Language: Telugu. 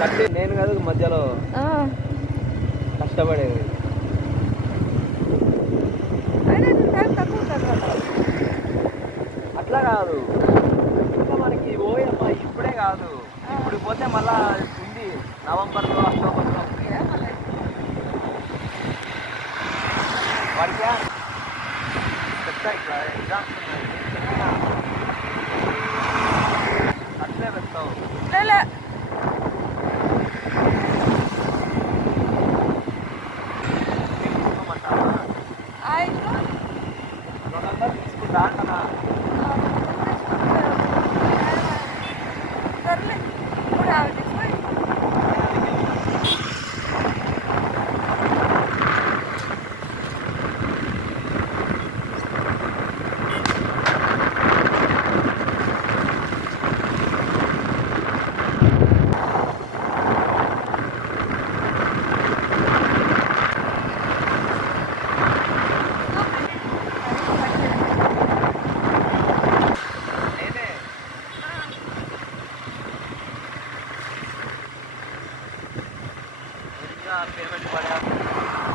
కట్టి నేను కాదు మధ్యలో కష్టపడేది. అట్లా కాదు, ఇంకా మనకి పోయమ్మా ఇప్పుడే కాదు, ఇప్పుడు పోతే మళ్ళా ఉంది నవంబర్లో అక్టోబర్లో వాడికి చెప్తా ఇట్లా ఎగ్జామ్స్ ఉన్నాయి అట్లే పెడతావు. తీసుకుంటా అంటనా పేమెంట్ పడే